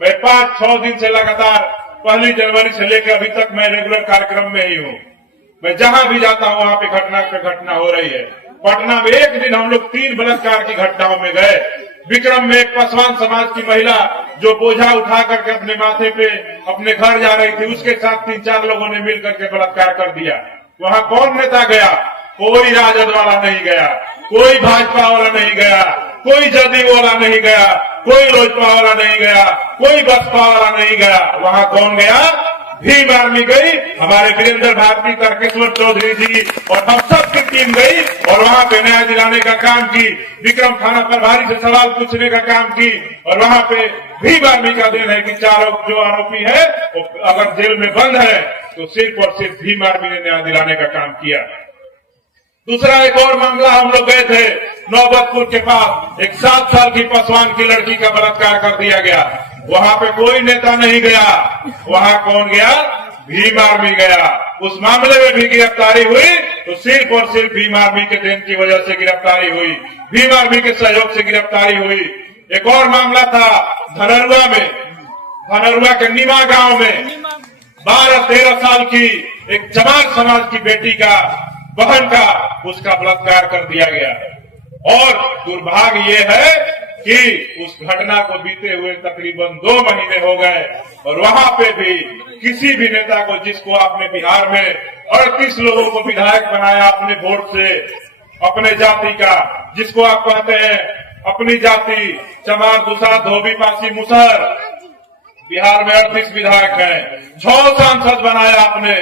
मैं 5-6 दिन से लगातार 1 जनवरी से लेकर अभी तक मैं रेगुलर कार्यक्रम में ही हूँ। मैं जहां भी जाता हूँ वहां पे घटना हो रही है। पटना में एक दिन हम लोग 3 बलात्कार की घटनाओं में गए। विक्रम में एक पासवान समाज की महिला जो बोझा उठा करके अपने माथे पे अपने घर जा रही थी, उसके साथ 3-4 लोगों ने मिल करके बलात्कार कर दिया। वहां कौन नेता गया? कोई राजद वाला नहीं गया, कोई भाजपा वाला नहीं गया, कोई जदयू वाला नहीं गया, कोई लोजपा वाला नहीं गया, कोई बसपा वाला नहीं गया। वहां कौन गया? भीम आर्मी गई, हमारे वीरेंद्र भारती, तारकेश्वर चौधरी जी और हम सब की टीम गई और वहां पे न्याय दिलाने का काम की। विक्रम थाना प्रभारी से सवाल पूछने का काम की और वहां पे भीम आर्मी का दिन है कि 4 जो आरोपी है वो अगर जेल में बंद है तो सिर्फ और सिर्फ भीम आर्मी ने न्याय दिलाने का काम किया। दूसरा एक और मामला, हम लोग गए थे नौबतपुर के पास, एक 7 साल की पासवान की लड़की का बलात्कार कर दिया गया। वहां पे कोई नेता नहीं गया, वहां कौन गया? भीम आर्मी गया। उस मामले में भी गिरफ्तारी हुई तो सिर्फ और सिर्फ भीम आर्मी के देन की वजह से गिरफ्तारी हुई, भीम आर्मी के सहयोग से गिरफ्तारी हुई। एक और मामला था धनरुआ में, धनरुआ के नीमा गांव में 12-13 साल की एक चमार समाज की बेटी का, बहन का, उसका बलात्कार कर दिया गया। और दुर्भाग्य ये है कि उस घटना को बीते हुए तकरीबन 2 महीने हो गए और वहां पे भी किसी भी नेता को, जिसको आपने बिहार में 38 लोगों को विधायक बनाया अपने वोट से, अपने जाति का, जिसको आप कहते हैं अपनी जाति, चमार, दुसा, धोबी, पासी, मुसहर, बिहार में 38 विधायक हैं, 6 सांसद बनाया आपने,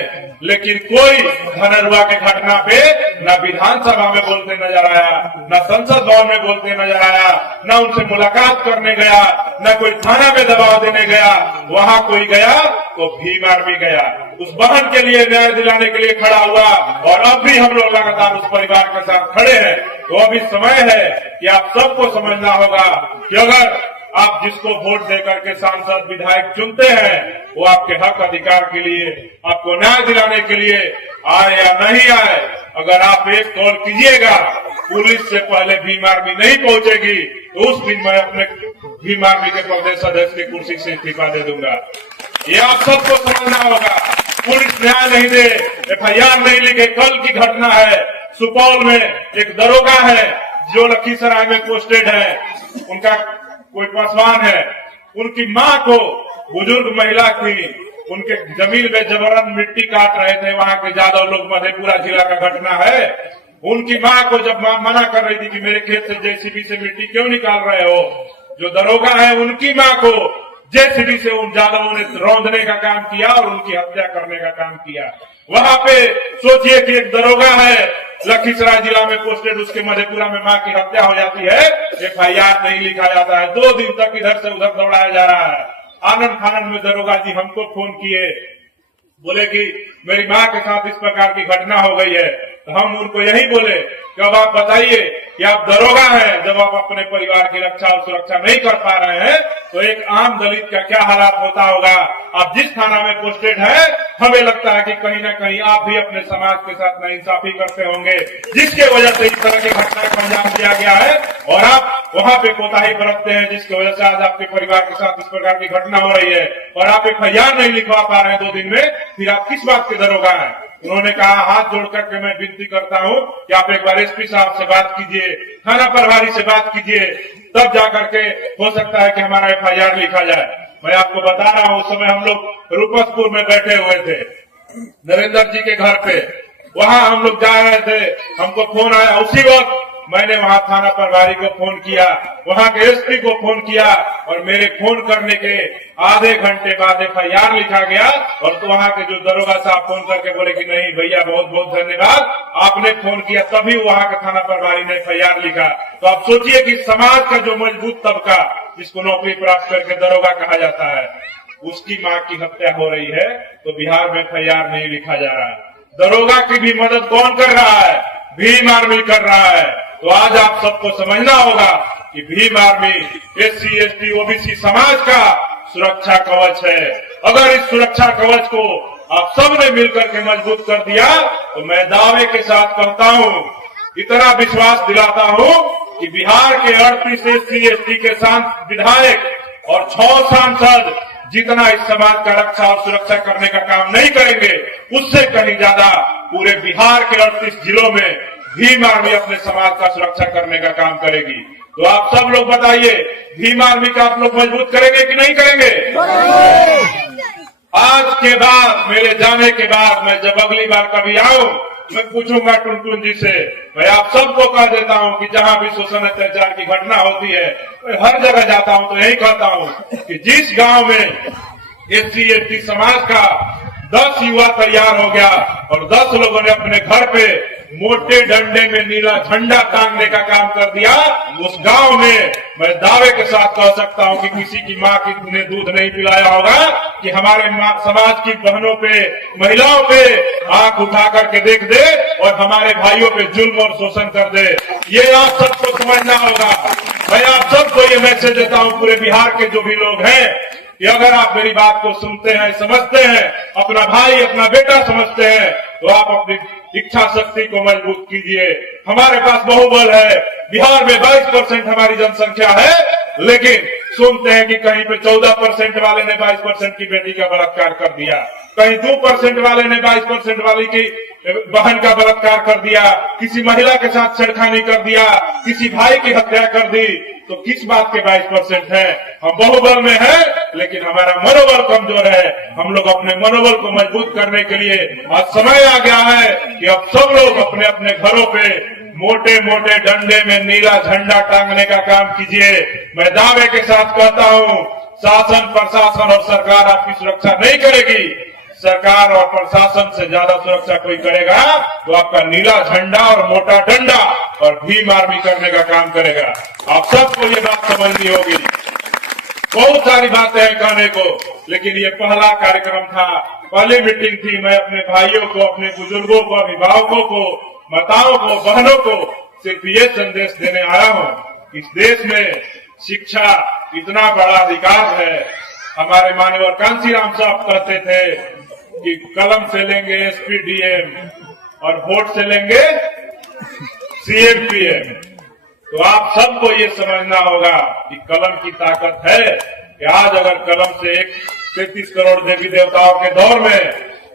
लेकिन कोई धनरुआ के घटना पे न विधानसभा में बोलते नजर आया, न संसद भवन में बोलते नजर आया, न उनसे मुलाकात करने गया, न कोई थाना में दबाव देने गया। वहां कोई गया तो भीम आर्मी गया, उस बहन के लिए न्याय दिलाने के लिए खड़ा हुआ और अब भी हम लोग लगातार उस परिवार के साथ खड़े हैं। तो अभी समय है कि आप सबको समझना होगा कि अगर आप जिसको वोट देकर के सांसद विधायक चुनते हैं वो आपके हक अधिकार के लिए, आपको न्याय दिलाने के लिए आए या नहीं आए, अगर आप एक कॉल कीजिएगा पुलिस से पहले भीम आर्मी नहीं पहुंचेगी तो उस दिन मैं अपने भीम आर्मी के प्रदेश अध्यक्ष की कुर्सी से इस्तीफा दे दूंगा। ये आप सबको समझना होगा। पुलिस न्याय नहीं दे, FIR नहीं लिखे। कल की घटना है, सुपौल में एक दरोगा है जो लखीसराय में पोस्टेड है, उनका कोई पासवान है, उनकी माँ को, बुजुर्ग महिला थी, उनके जमीन में जबरन मिट्टी काट रहे थे, वहां के यादव लोग, मधेपुरा जिला का घटना है। उनकी माँ को जब माँ मना कर रही थी कि मेरे खेत से JCB से मिट्टी क्यों निकाल रहे हो, जो दरोगा है उनकी माँ को JCB से उन यादवों ने रौंदने का काम किया और उनकी हत्या करने का काम किया। वहां पे सोचिए कि एक दरोगा है लखीसराय जिला में पोस्टेड, उसके मधेपुरा में मां की हत्या हो जाती है, FIR नहीं लिखा जाता है, 2 दिन तक इधर से उधर दौड़ाया जा रहा है। आनंद फानंद में दरोगा जी हमको फोन किए, बोले कि मेरी मां के साथ इस प्रकार की घटना हो गई है। तो हम उनको यही बोले कि अब आप बताइए कि आप दरोगा हैं, जब आप अपने परिवार की रक्षा और सुरक्षा नहीं कर पा रहे हैं तो एक आम दलित का क्या हालात होता होगा। आप जिस थाना में पोस्टेड है, हमें लगता है कि कहीं ना कहीं आप भी अपने समाज के साथ नाइंसाफी करते होंगे, जिसके वजह से इस तरह की घटना को अंजाम दिया गया है और आप वहां पे कोताही बरतते हैं, जिसकी वजह से आज आपके परिवार के साथ इस प्रकार की घटना हो रही है और आप FIR नहीं लिखवा पा रहे हैं 2 दिन में, फिर आप किस बात के दरोगा हैं। उन्होंने कहा, हाथ जोड़ करके मैं विनती करता हूं कि आप एक बार SP साहब से बात कीजिए, थाना प्रभारी से बात कीजिए, तब जाकर के हो सकता है कि हमारा FIR लिखा जाए। मैं आपको बता रहा हूं, उस समय हम लोग रूपसपुर में बैठे हुए थे नरेंद्र जी के घर पे, वहां हम लोग जा रहे थे, हमको फोन आया। उसी वक्त मैंने वहां थाना प्रभारी को फोन किया, वहां के SP को फोन किया और मेरे फोन करने के आधे घंटे बाद FIR लिखा गया। और तो वहां के जो दरोगा साहब फोन करके बोले कि नहीं भैया, बहुत बहुत धन्यवाद, आपने फोन किया, तभी वहां के थाना प्रभारी ने FIR लिखा। तो आप सोचिए कि समाज का जो मजबूत तबका, जिसको नौकरी प्राप्त करके दरोगा कहा जाता है, उसकी मां की हत्या हो रही है तो बिहार में FIR नहीं लिखा जा रहा है। दरोगा की भी मदद कौन कर रहा है? भीम आर्मी कर रहा है। तो आज आप सबको समझना होगा कि Bhim army SC ST OBC समाज का सुरक्षा कवच है। अगर इस सुरक्षा कवच को आप सब ने मिलकर के मजबूत कर दिया तो मैं दावे के साथ कहता हूं, इतना विश्वास दिलाता हूं कि बिहार के 38 SC ST के विधायक और 6 सांसद जितना इस समाज का रक्षा और सुरक्षा करने का काम नहीं करेंगे, उससे कहीं ज्यादा पूरे बिहार के 38 जिलों में भीम आर्मी अपने समाज का सुरक्षा करने का काम करेगी। तो आप सब लोग बताइए, भीम आर्मी का आप लोग मजबूत करेंगे कि नहीं करेंगे? आज के बाद, मेरे जाने के बाद, मैं जब अगली बार कभी आऊं, मैं पूछूंगा टुनटुन जी से, मैं आप सबको कह देता हूं कि जहां भी शोषण अत्याचार की घटना होती है, मैं हर जगह जाता हूं तो यही कहता हूं कि जिस गांव में SC/ST समाज का 10 युवा तैयार हो गया और 10 लोगों ने अपने घर पे मोटे डंडे में नीला झंडा टांगने का काम कर दिया, उस गांव में मैं दावे के साथ कह सकता हूं कि किसी की मां ने दूध नहीं पिलाया होगा कि हमारे समाज की बहनों पे, महिलाओं पे आंख उठा करके देख दे और हमारे भाइयों पे जुल्म और शोषण कर दे। ये आप सबको समझना होगा। मैं आप सबको ये मैसेज देता हूं, पूरे बिहार के जो भी लोग हैं, कि अगर आप मेरी बात को सुनते हैं, समझते हैं, अपना भाई, अपना बेटा समझते हैं, तो आप अपनी इच्छा शक्ति को मजबूत कीजिए। हमारे पास बहुबल है। बिहार में 22% हमारी जनसंख्या है, लेकिन सुनते हैं कि कहीं पे 14% वाले ने 22% की बेटी का बलात्कार कर दिया, कहीं 2% वाले ने 22% वाली की बहन का बलात्कार कर दिया, किसी महिला के साथ छेड़खानी कर दिया, किसी भाई की हत्या कर दी। तो किस बात के 22% है? हम बहुबल में हैं, लेकिन हमारा मनोबल कमजोर है। हम लोग अपने मनोबल को मजबूत करने के लिए आज समय आ गया है कि अब सब लोग अपने अपने घरों पे मोटे मोटे डंडे में नीला झंडा टांगने का काम कीजिए। मैं दावे के साथ कहता हूं, शासन, प्रशासन और सरकार आपकी सुरक्षा नहीं करेगी। सरकार और प्रशासन से ज्यादा सुरक्षा कोई करेगा तो आपका नीला झंडा और मोटा डंडा और भीम आर्मी करने का काम करेगा। आप सबको ये बात समझनी होगी। बहुत सारी बातें हैं कहने को, लेकिन ये पहला कार्यक्रम था, पहली मीटिंग थी। मैं अपने भाइयों को, अपने बुजुर्गों को, अभिभावकों को, माताओं को, बहनों को सिर्फ ये संदेश देने आया हूं, इस देश में शिक्षा इतना बड़ा अधिकार है। हमारे माननीय कांशीराम साहब कहते थे कि कलम से लेंगे SPDM और वोट से लेंगे CM PM। तो आप सबको ये समझना होगा कि कलम की ताकत है कि आज अगर कलम से 33 करोड़ देवी देवताओं के दौर में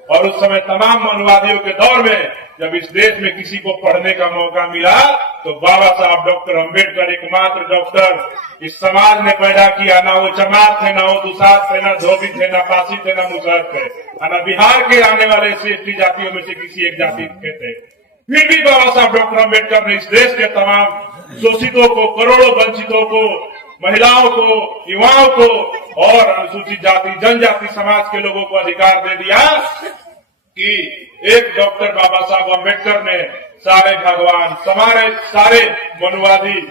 और उस समय तमाम मनुवादियों के दौर में जब इस देश में किसी को पढ़ने का मौका मिला, तो बाबा साहब डॉक्टर अंबेडकर एकमात्र डॉक्टर इस समाज ने पैदा किया। ना वो चमार थे, ना वो दुसाद थे, ना धोबी थे, ना पासी थे, ना मुसहर थे, ना बिहार के आने वाले SC/ST जातियों में से किसी एक जाति के थे। फिर भी बाबा साहब डॉक्टर अंबेडकर ने इस देश के तमाम शोषितों को, करोड़ों वंचितों को, महिलाओं को, युवाओं को और अनुसूचित जाति, जनजाति समाज के लोगों को अधिकार दे दिया कि एक डॉक्टर बाबा साहब अंबेडकर ने सारे भगवान, सारे मनुवादी,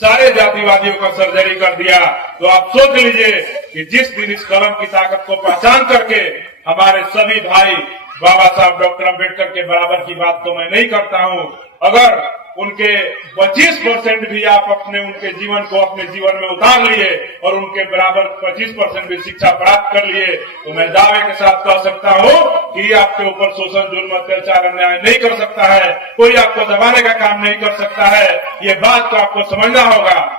सारे जातिवादियों का सर्जरी कर दिया। तो आप सोच लीजिए कि जिस दिन इस कलम की ताकत को पहचान करके हमारे सभी भाई, बाबा साहब डॉक्टर अंबेडकर के बराबर की बात तो मैं नहीं करता हूं, अगर उनके 25% भी आप उनके जीवन को अपने जीवन में उतार लिए और उनके बराबर 25% भी शिक्षा प्राप्त कर लिए, तो मैं दावे के साथ कह सकता हूं कि आपके ऊपर शोषण, जुल्म, अत्याचार, अन्याय नहीं कर सकता है, कोई आपको दबाने का काम नहीं कर सकता है। ये बात को आपको समझना होगा।